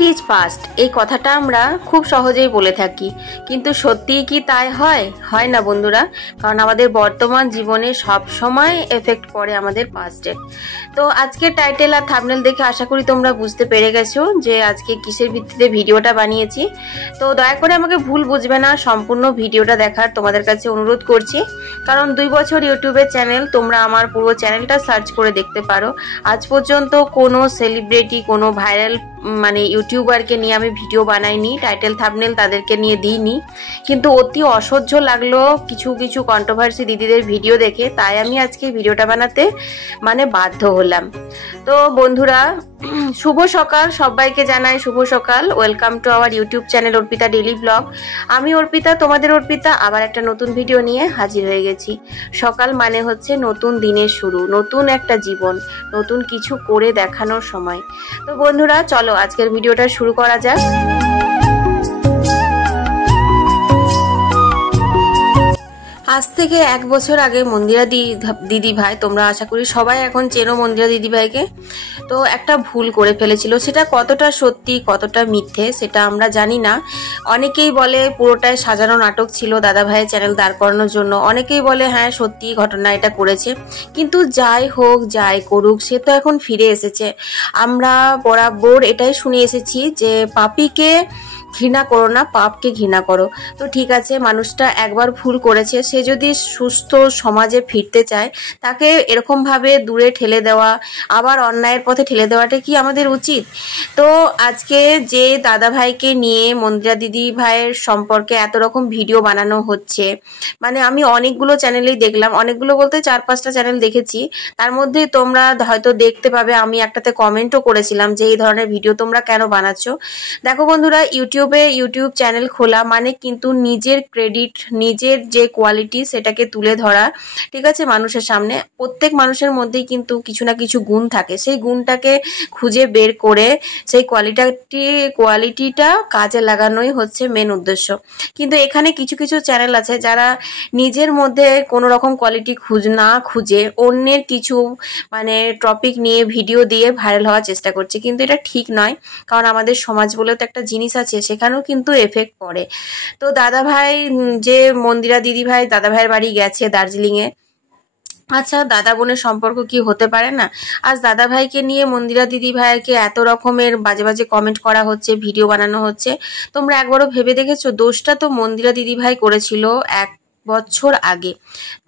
Past is past এই কথাটা আমরা খুব সহজেই বলে থাকি, কিন্তু সত্যিই কি তাই হয়? হয় না বন্ধুরা। কারণ আমাদের বর্তমান জীবনে সব সময় এফেক্ট পড়ে আমাদের পাস্টের। তো আজকে টাইটেল আর থাম্বনেল দেখে আশা করি তোমরা বুঝতে পেরে গেছো যে আজকে কিসের ভিত্তিতে ভিডিওটা বানিয়েছি। তো দয়া করে আমাকে ভুল বুঝবে না, সম্পূর্ণ ভিডিওটা দেখার তোমাদের কাছে অনুরোধ করছি। কারণ 2 বছর ইউটিউবের চ্যানেল, তোমরা আমার পুরো চ্যানেলটা সার্চ করে দেখতে পারো। আজ পর্যন্ত কোনো সেলিব্রিটি, কোনো ভাইরাল মানে ইউটিউবারকে নিয়ে আমি ভিডিও বানাইনি, টাইটেল থাম্বনেল তাদেরকে নিয়ে দিইনি। কিন্তু অতি অসহ্য লাগলো কিছু কিছু কন্ট্রোভার্সি দিদিদের ভিডিও দেখে, তাই আমি আজকে ভিডিওটা বানাতে বাধ্য হলাম। তো বন্ধুরা, শুভ সকাল, সবাইকে জানাই শুভ সকাল। Welcome to our YouTube channel Arpita daily blog. আমি অর্পিতা, তোমাদের অর্পিতা, আবার একটা নতুন ভিডিও নিয়ে হাজির হয়ে গেছি। সকাল মানে হচ্ছে নতুন দিনের শুরু, নতুন একটা জীবন, নতুন কিছু করে দেখানোর সময়। তো বন্ধুরা চলো আজকের ভিডিওটা শুরু করা যাক। আজ থেকে 1 বছর আগে মন্দিরা দিদি ভাই, তোমরা আশা করি সবাই এখন চেনো মন্দিরা দিদি ভাইকে, তো একটা ভুল করে ফেলেছিল। সেটা কতটা সত্যি কতটা মিথ্যে সেটা আমরা জানি না। অনেকেই বলে পুরোটাই সাজানো নাটক ছিল দাদা ভাইয়ের চ্যানেল দাঁড় করানোর জন্য, অনেকেই বলে হ্যাঁ সত্যি ঘটনা এটা করেছে। কিন্তু যাই হোক যাই করুক, সে তো এখন ফিরে এসেছে। আমরা বরাবর এটাই শুনে এসেছি যে পাপীকে ঘৃণা করো না, পাপকে ঘৃণা করো। তো ঠিক আছে, মানুষটা একবার ভুল করেছে, সে যদি সুস্থ সমাজে ফিরতে চায় তাকে এরকম ভাবে দূরে ঠেলে দেওয়া, আবার অন্যায়ের পথে ঠেলে দেওয়াটা কি আমাদের উচিত? তো আজকে যে দাদা ভাইকে নিয়ে মন্দিরা দিদি ভাইয়ের সম্পর্কে এত রকম ভিডিও বানানো হচ্ছে, আমি অনেকগুলো চ্যানেলেই দেখলাম, অনেকগুলো বলতে 4-5টা চ্যানেল দেখেছি। তার মধ্যে তোমরা হয়তো দেখতে পাবে আমি একটাতে কমেন্টও করেছিলাম যে এই ধরনের ভিডিও তোমরা কেন বানাচ্ছ। দেখো বন্ধুরা, ইউটিউব চ্যানেল খোলা মানে কিন্তু নিজের ক্রেডিট, নিজের যে কোয়ালিটি সেটাকে তুলে ধরা, ঠিক আছে, মানুষের সামনে। প্রত্যেক মানুষের মধ্যেই কিন্তু কিছু না কিছু গুণ থাকে, সেই গুণটাকে খুঁজে বের করে সেই কোয়ালিটিটা কাজে লাগানোই হচ্ছে মেন উদ্দেশ্য। কিন্তু এখানে কিছু কিছু চ্যানেল আছে যারা নিজের মধ্যে কোনো রকম কোয়ালিটি না খুঁজে অন্যের কিছু টপিক নিয়ে ভিডিও দিয়ে ভাইরাল হওয়ার চেষ্টা করছে, কিন্তু এটা ঠিক নয়। কারণ আমাদের সমাজ বলেও তো একটা জিনিস আছে, সেখানেও কিন্তু এফেক্ট পড়ে। তো দাদা ভাই, যে মন্দিরা দিদি ভাই দাদা ভাইয়ের বাড়ি গেছে দার্জিলিং এ, আচ্ছা দাদা বোনের সম্পর্ক কি হতে পারে না? আজ দাদা ভাইকে নিয়ে মন্দিরা দিদি ভাইকে এত রকমের বাজে বাজে কমেন্ট করা হচ্ছে, ভিডিও বানানো হচ্ছে। তোমরা একবারও ভেবে দেখেছো? দোষটা তো মন্দিরা দিদি ভাই করেছিল 1 বছর আগে,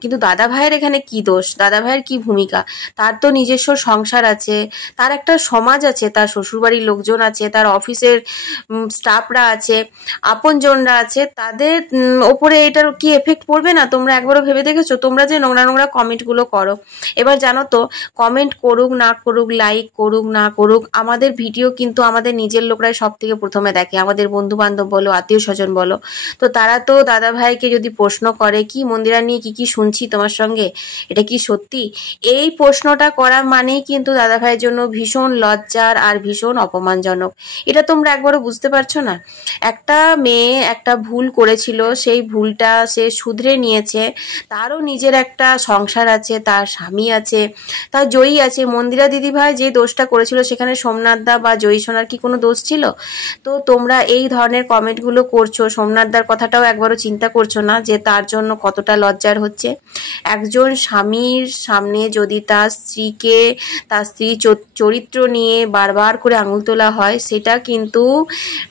কিন্তু দাদা ভাইয়ের এখানে কি দোষ? দাদা ভাইয়ের কি ভূমিকা? তার তো নিজস্ব সংসার আছে, তার একটা সমাজ আছে, তার শ্বশুরবাড়ির লোকজন আছে, তার অফিসের স্টাফরা আছে, আপনজনরা আছে, তাদের ওপরে এটার কি এফেক্ট পড়বে না? তোমরা একবারও ভেবে দেখেছো? তোমরা যে নোংরা নোংরা কমেন্টগুলো করো, এবার জানো তো, কমেন্ট করুক না করুক, লাইক করুক না করুক, আমাদের ভিডিও কিন্তু আমাদের নিজের লোকরাই সব থেকে প্রথমে দেখে, আমাদের বন্ধু বান্ধব বলো, আত্মীয় স্বজন বলো। তো তারা তো দাদা ভাইকে যদি প্রশ্ন করে কি মন্দিরা নিয়ে কি কি শুনছি তোমার সঙ্গে, এটা কি সত্যি? এই প্রশ্নটা করা মানেই কিন্তু দাদা ভাইয়ের জন্য ভীষণ লজ্জার আর ভীষণ অপমানজনক। এটা তোমরা একবারও বুঝতে পারছো না? একটা মেয়ে একটা ভুল করেছিল, সেই ভুলটা সে শুধরে নিয়েছে, তারও নিজের একটা সংসার আছে, তার স্বামী আছে, তার জয়ী আছে। মন্দিরা দিদি ভাই যে দোষটা করেছিল সেখানে সোমনাথ দা বা জয়ী সোনার কি কোনো দোষ ছিল? তো তোমরা এই ধরনের কমেন্টগুলো করছো, সোমনাথ দার কথাটাও একবারও চিন্তা করছো না যে তার জন্য কতটা লজ্জার হচ্ছে। একজন স্বামীর সামনে যদি তার স্ত্রীর চরিত্র নিয়ে বারবার করে আঙুল তোলা হয়, সেটা কিন্তু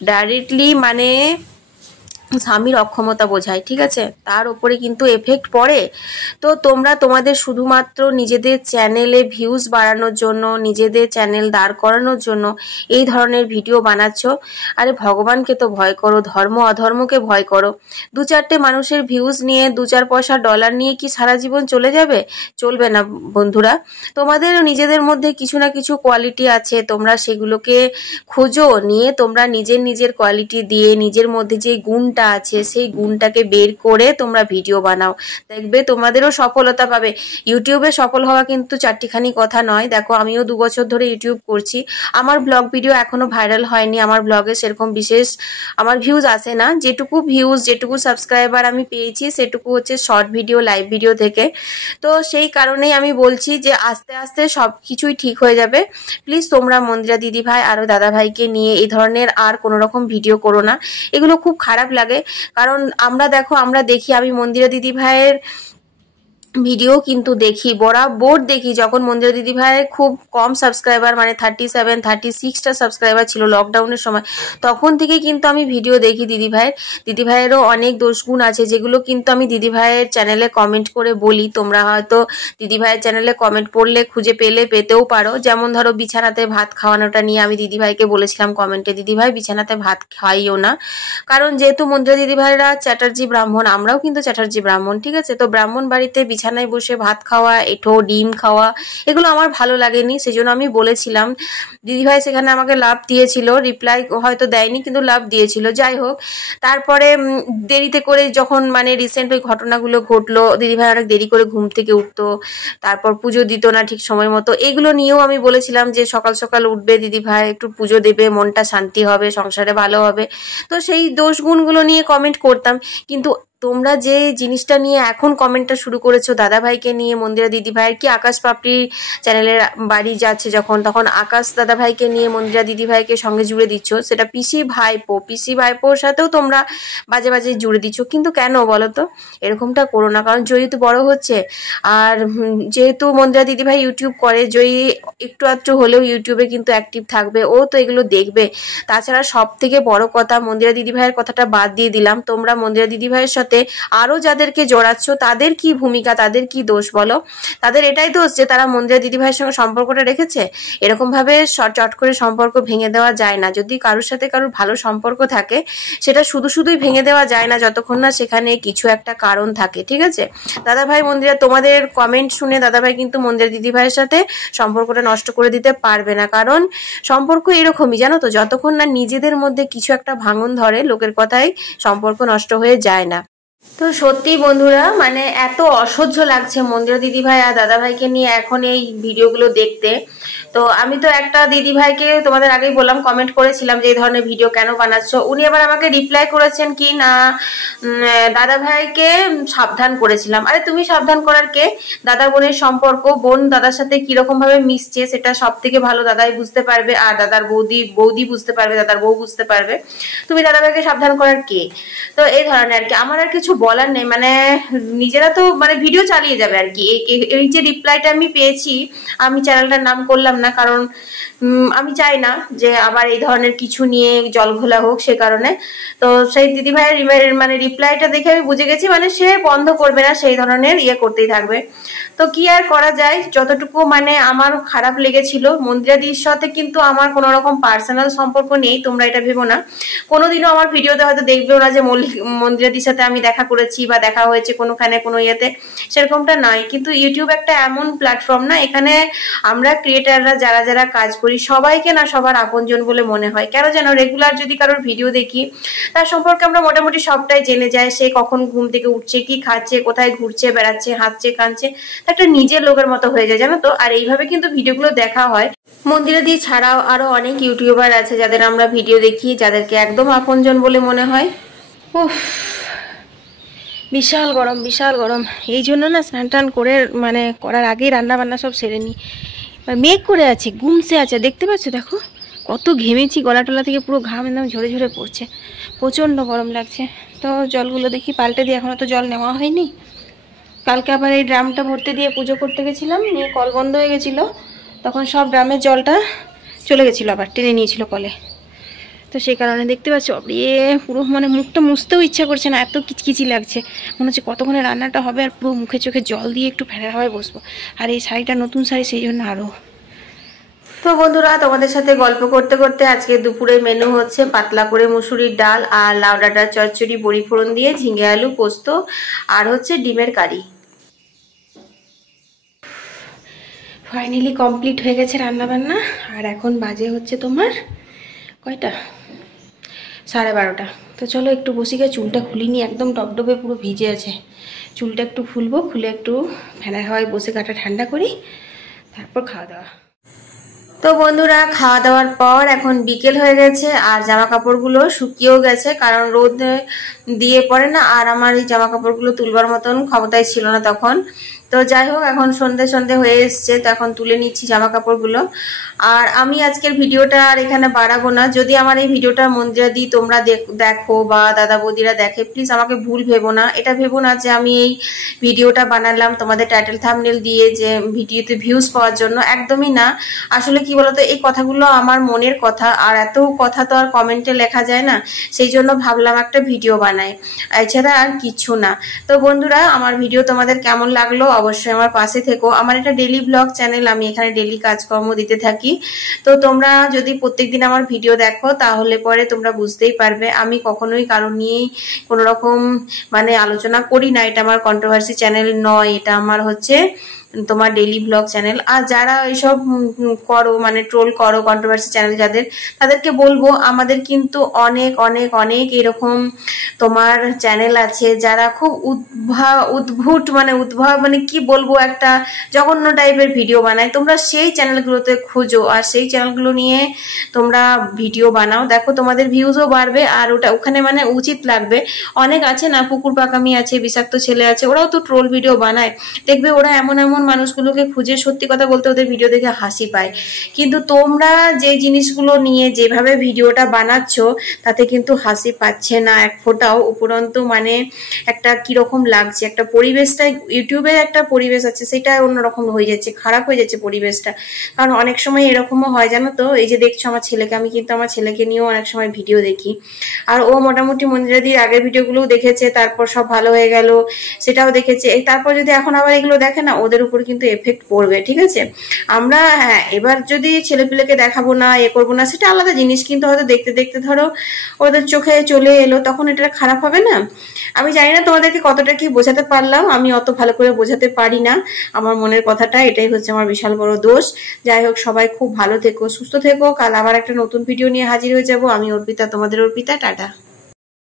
ডাইরেক্টলি স্বামীর অক্ষমতা বোঝায়, ঠিক আছে? তার উপরে কিন্তু এফেক্ট পড়ে। তো তোমরা তোমাদের শুধুমাত্র নিজেদের চ্যানেলে ভিউজ বাড়ানোর জন্য, নিজেদের চ্যানেল দাঁড় করানোর জন্য এই ধরনের ভিডিও বানাচ্ছ। আরে ভগবানকে তো ভয় করো, ধর্ম অধর্মকে ভয় করো। 2-4টে মানুষের ভিউজ নিয়ে 2-4 পয়সা ডলার নিয়ে কি সারা জীবন চলে যাবে? চলবে না বন্ধুরা। তোমাদের নিজেদের মধ্যে কিছু না কিছু কোয়ালিটি আছে, তোমরা সেগুলোকে খোঁজো, নিয়ে তোমরা নিজের কোয়ালিটি দিয়ে নিজের মধ্যে যে গুণটা গুণটা আছে সেই গুণটাকে বের করে তোমরা ভিডিও বানাও, দেখবে তোমাদেরও সফলতা পাবে। ইউটিউবে সফল হওয়া কিন্তু চারটিখানি কথা নয়। দেখো আমিও 2 বছর ধরে ইউটিউব করছি, আমার ব্লগ ভিডিও এখনো ভাইরাল হয়নি, আমার ব্লগে সেরকম বিশেষ আমার ভিউজ আসে না, যেটুকু ভিউজ যেটুকু সাবস্ক্রাইবার আমি পেয়েছি সেটুকু হচ্ছে শর্ট ভিডিও লাইভ ভিডিও থেকে। তো সেই কারণেই আমি বলছি যে আস্তে আস্তে সব কিছুই ঠিক হয়ে যাবে। প্লিজ তোমরা মন্দিরা দিদি ভাই আরও দাদা ভাইকে নিয়ে এই ধরনের আর কোনো রকম ভিডিও করো না, এগুলো খুব খারাপ লাগে। কারণ আমরা দেখি, আমি মন্দিরা দিদি ভাইয়ের ভিডিও কিন্তু দেখি, বরাবর দেখি। যখন মন্দিরা দিদি ভাইয়ের খুব কম সাবস্ক্রাইবার, মানে 37-36টা সাবস্ক্রাইবার ছিল লকডাউনের সময়, তখন থেকে কিন্তু আমি ভিডিও দেখি দিদি ভাইয়েরও অনেক দোষগুণ আছে যেগুলো কিন্তু আমি দিদি ভাইয়ের চ্যানেলে কমেন্ট করে বলি। তোমরা হয়তো দিদি ভাইয়ের চ্যানেলে কমেন্ট পড়লে খুঁজে পেতেও পারো। যেমন ধরো বিছানাতে ভাত খাওয়ানোটা নিয়ে আমি দিদি ভাইকে বলেছিলাম কমেন্টে, দিদি ভাই বিছানাতে ভাত খাইও না, কারণ যেহেতু মন্দিরা দিদি ভাইরা চ্যাটার্জি ব্রাহ্মণ, আমরাও কিন্তু চ্যাটার্জি ব্রাহ্মণ, ঠিক আছে? তো ব্রাহ্মণ বাড়িতে বিছানায় বসে ভাত খাওয়া, এঁঠো ডিম খাওয়া, এগুলো আমার ভালো লাগেনি, সেজন্য আমি বলেছিলাম। দিদিভাই সেখানে আমাকে লাভ দিয়েছিল, রিপ্লাই হয়তো দেয়নি কিন্তু লাভ দিয়েছিল। যাই হোক, তারপরে দেরিতে করে যখন মানে রিসেন্ট ওই ঘটনাগুলো ঘটলো, দিদিভাই অনেক দেরি করে ঘুম থেকে উঠতো, তারপর পুজো দিত না ঠিক সময় মতো, এগুলো নিয়েও আমি বলেছিলাম যে সকাল সকাল উঠবে দিদিভাই, একটু পুজো দেবে, মনটা শান্তি হবে, সংসারে ভালো হবে। তো সেই দোষ গুণগুলো নিয়ে কমেন্ট করতাম। কিন্তু তোমরা যে জিনিসটা নিয়ে এখন কমেন্টটা শুরু করেছো দাদা ভাইকে নিয়ে, মন্দিরা দিদি ভাইয়ের কি আকাশ পাপড়ি চ্যানেলের বাড়ি যাচ্ছে যখন, তখন আকাশ দাদা ভাইকে নিয়ে মন্দিরা দিদি ভাইকে সঙ্গে জুড়ে দিচ্ছ, সেটা পিসি ভাইপোর সাথেও তোমরা বাজে বাজে জুড়ে দিচ্ছ। কিন্তু কেন বলো তো? এরকমটা করো না, কারণ জয়ী তো বড় হচ্ছে, আর যেহেতু মন্দিরা দিদি ভাই ইউটিউব করে, জয়ী একটু আধটু হলেও ইউটিউবে কিন্তু অ্যাক্টিভ থাকবে, ও তো এগুলো দেখবে। তাছাড়া সব থেকে বড় কথা, মন্দিরা দিদি ভাইয়ের কথাটা বাদ দিয়ে দিলাম, তোমরা মন্দিরা দিদি ভাইয়ের সাথে আরো যাদেরকে জড়াচ্ছ তাদের কি ভূমিকা, তাদের কি দোষ বলো? তাদের এটাই দোষ যে তারা মন্দিরা দিদি ভাইয়ের সঙ্গে সম্পর্কটা রেখেছে। এরকম ভাবে চট করে সম্পর্ক ভেঙে দেওয়া যায় না। যদি কারোর সাথে কারোর ভালো সম্পর্ক থাকে, সেটা শুধুই ভেঙে দেওয়া যায় না যতক্ষণ না সেখানে কিছু একটা কারণ থাকে, ঠিক আছে? দাদা ভাই মন্দিরা, তোমাদের কমেন্ট শুনে দাদা ভাই কিন্তু মন্দিরা দিদি ভাইয়ের সাথে সম্পর্কটা নষ্ট করে দিতে পারবে না, কারণ সম্পর্ক এরকমই, জানো তো, যতক্ষণ না নিজেদের মধ্যে কিছু একটা ভাঙন ধরে, লোকের কথায় সম্পর্ক নষ্ট হয়ে যায় না। তো সত্যি বন্ধুরা, মানে এত অসহ্য লাগছে মন্দিরা দিদি ভাই আর দাদা ভাইকে নিয়ে এখন এই ভিডিওগুলো দেখতে। তো আমি তো একটা দিদি ভাইকে তোমাদের আগেই বললাম, কমেন্ট করেছিলাম যে এই ধরনের ভিডিও কেন বানাচ্ছ। উনি আবার আমাকে রিপ্লাই করেছেন কি না, দাদা ভাইকে সাবধান করেছিলাম। আরে তুমি সাবধান করার কে? দাদা বোনের সম্পর্ক, বোন দাদার সাথে কিরকম ভাবে মিশছে সেটা সব থেকে ভালো দাদাই বুঝতে পারবে, আর দাদার বৌদি বুঝতে পারবে, দাদার বউ বুঝতে পারবে। তুমি দাদা ভাইকে সাবধান করার কে? তো এই ধরনের আর কি, আমার আর কিছু বলার নেই, মানে নিজেরা তো মানে ভিডিও চালিয়ে যাবে আর কি। এই যে রিপ্লাইটা আমি পেয়েছি, আমি চ্যানেলটার নাম করলাম না, কারণ আমি চাই না যে আবার এই ধরনের কিছু নিয়ে জল ঘোলা হোক, সে কারণে। তো সেই দিদি ভাইয়ের মানে রিপ্লাইটা দেখে আমি বুঝে গেছি, মানে সে বন্ধ করবে না, সেই ধরনের করতেই থাকবে। তো কি আর করা যায়, যতটুকু মানে আমার খারাপ লেগেছিল, মন্দিরা দিদির সাথে কিন্তু আমার কোনো রকম পার্সোনাল সম্পর্ক নেই, তোমরা এটা ভেবো না। কোনোদিনও আমার ভিডিওতে হয়তো দেখবেও না যে মন্দিরা দিদির সাথে আমি দেখা করেছি বা দেখা হয়েছে কোনোখানে কোনো সেরকমটা নয়। কিন্তু ইউটিউব একটা এমন প্ল্যাটফর্ম না, এখানে আমরা ক্রিয়েটাররা যারা কাজ করি সবাইকে না সবার আপনজন বলে মনে হয়। কেন যেন রেগুলার যদি কারোর ভিডিও দেখি, তার সম্পর্কে আমরা মোটামুটি সবটাই জেনে যাই। সে কখন ঘুম থেকে উঠছে, কি খাচ্ছে, কোথায় ঘুরছে বেড়াচ্ছে, হাসছে কাঁদছে, একটা নিজের লোকের মতো হয়ে যায়, জানো তো। আর এইভাবে কিন্তু ভিডিওগুলো দেখা হয়। মন্দিরা দি ছাড়াও আরো অনেক ইউটিউবার আছে যাদের আমরা ভিডিও দেখি, যাদেরকে একদম আপনজন বলে মনে হয়। উফ, বিশাল গরম। এই জন্য না স্নান টান করে মানে করার আগেই রান্না বান্না সব সেরে নিই। মেঘ করে আছে, গুমসে আছে, দেখতে পাচ্ছ? দেখো কত ঘেমেছি, গলা টলা থেকে পুরো ঘাম একদম ঝরে পড়ছে, প্রচণ্ড গরম লাগছে। তো জলগুলো দেখি পাল্টে দিয়ে, এখনও তো জল নেওয়া হয়নি। কালকে আবার এই ড্রামটা ভর্তি দিয়ে পুজো করতে গেছিলাম, নিয়ে কল বন্ধ হয়ে গেছিলো, তখন সব ড্রামের জলটা চলে গেছিলো, আবার টেনে নিয়েছিল কলে। তো সেই কারণে দেখতে পাচ্ছ পুরো মানে মুখটা মুছতেও ইচ্ছা করছে না, এত কিচকিচি লাগছে। মনে হচ্ছে কতক্ষণে রান্নাটা হবে, আর পুরো মুখে চোখে জল দিয়ে একটু ফ্যানের হাওয়ায় বসবো। আর এই শাড়িটা নতুন শাড়ি, সেই জন্য আরও। তো বন্ধুরা, তোমাদের সাথে গল্প করতে করতে আজকে দুপুরে মেনু হচ্ছে পাতলা করে মুসুরির ডাল আর লাউ ডাঁটার চচ্চড়ি, বড়ি ফোড়ন দিয়ে, ঝিঙে আলু পোস্ত, আর হচ্ছে ডিমের কারি। ফাইনালি কমপ্লিট হয়ে গেছে রান্নাবান্না। আর এখন বাজে হচ্ছে তোমার কয়টা, 12:30। তো চলো একটু বসে গিয়ে চুলটা খুলিনি, একদম টপটপে পুরো ভিজে আছে। চুলটা একটু খুলবো, খুলে একটু ফ্যানের হাওয়ায় বসে গাটা ঠান্ডা করি, তারপর খাওয়া দাওয়া। তো বন্ধুরা, খাওয়া দাওয়ার পর এখন বিকেল হয়ে গেছে আর জামা কাপড়গুলো শুকিয়েও গেছে, কারণ রোদ দিয়ে পড়ে না, আর আমার এই জামা কাপড়গুলো তুলবার মতন ক্ষমতায় ছিল না তখন। তো যাই হোক, এখন সন্ধে সন্ধে হয়ে এসছে, তো এখন তুলে নিচ্ছি জামা কাপড়গুলো। আর আমি আজকের ভিডিওটা আর এখানে বাড়াবো না। যদি আমার এই ভিডিওটা মন্দিরা দি তোমরা দেখো বা দাদা বৌদিরা দেখে, প্লিজ আমাকে ভুল ভেবো না। এটা ভেবো না যে আমি এই ভিডিওটা বানালাম তোমাদের টাইটেল থাম্বনেল দিয়ে যে ভিডিওতে ভিউজ পাওয়ার জন্য, একদমই না। আসলে কি বলতো, এই কথাগুলো আমার মনের কথা, আর এত কথা তো আর কমেন্টে লেখা যায় না, সেই জন্য ভাবলাম একটা ভিডিও বানাই, এছাড়া আর কিছু না। তো বন্ধুরা, আমার ভিডিও তোমাদের কেমন লাগলো অবশ্যই আমার পাশে থেকো। আমার এটা ডেইলি ব্লগ চ্যানেল, আমি এখানে ডেইলি কাজকর্ম দিতে থাকি। তো তোমরা যদি প্রত্যেকদিন আমার ভিডিও দেখো তাহলে পরে তোমরা বুঝতেই পারবে আমি কখনোই কারো নিয়েই কোনো রকম মানে আলোচনা করি না। এটা আমার কন্ট্রোভার্সি চ্যানেল নয়, এটা আমার হচ্ছে তোমার ডেইলি ব্লগ চ্যানেল। আর যারা এইসব করো মানে ট্রোল করো কন্ট্রোভার্সি চ্যানেল যাদের, তাদেরকে বলবো আমাদের কিন্তু অনেক অনেক অনেক এরকম তোমার চ্যানেল আছে যারা খুব উদ্ভুট মানে কি বলবো, একটা জঘন্য টাইপের ভিডিও বানায়। তোমরা সেই চ্যানেলগুলোতে খোঁজো আর সেই চ্যানেলগুলো নিয়ে তোমরা ভিডিও বানাও, দেখো তোমাদের ভিউজও বাড়বে আর ওখানে মানে উচিত লাগবে। অনেক আছে না, পুকুর পাকামি আছে, বিষাক্ত ছেলে আছে, ওরাও তো ট্রোল ভিডিও বানায়। দেখবে ওরা এমন এমন মানুষগুলোকে খুঁজে, সত্যি কথা বলতে ওদের ভিডিও দেখে হাসি পায়। কিন্তু তোমরা যে জিনিসগুলো নিয়ে যেভাবে ভিডিওটা বানাচ্ছ তাতে কিন্তু হাসি পাচ্ছে না এক ফোঁটাও। উপরন্তু মানে একটা কিরকম লাগছে, একটা পরিবেশটা, ইউটিউবের একটা পরিবেশ আছে সেটা অন্যরকম হয়ে যাচ্ছে, খারাপ হয়ে যাচ্ছে পরিবেশটা। কারণ অনেক সময় এরকমও হয় জানো তো, এই যে দেখছো আমার ছেলেকে, আমি কিন্তু আমার ছেলেকে নিয়েও অনেক সময় ভিডিও দেখি, আর ও মোটামুটি মন্দিরাদির আগের ভিডিওগুলোও দেখেছে, তারপর সব ভালো হয়ে গেল সেটাও দেখেছে। তারপর যদি এখন আবার এগুলো দেখে না, ওদের উপর কিন্তু এফেক্ট পড়বে, ঠিক আছে? আমরা হ্যাঁ, এবার যদি ছেলেপিলেকে দেখাবো না, করবো না, সেটা আলাদা জিনিস, কিন্তু হয়তো দেখতে দেখতে ধরো ওদের চোখে চলে এলো, তখন এটা খারাপ হবে না? আমি জানি না তোমাদেরকে কতটা কি বোঝাতে পারলাম, আমি অত ভালো করে বোঝাতে পারি না আমার মনের কথাটা, এটাই হচ্ছে আমার বিশাল বড় দোষ। যাই হোক, সবাই খুব ভালো থেকো, সুস্থ থেকো। কাল আবার একটা নতুন ভিডিও নিয়ে হাজির হয়ে যাবো। আমি অর্পিতা, তোমাদের অর্পিতা, টাটা।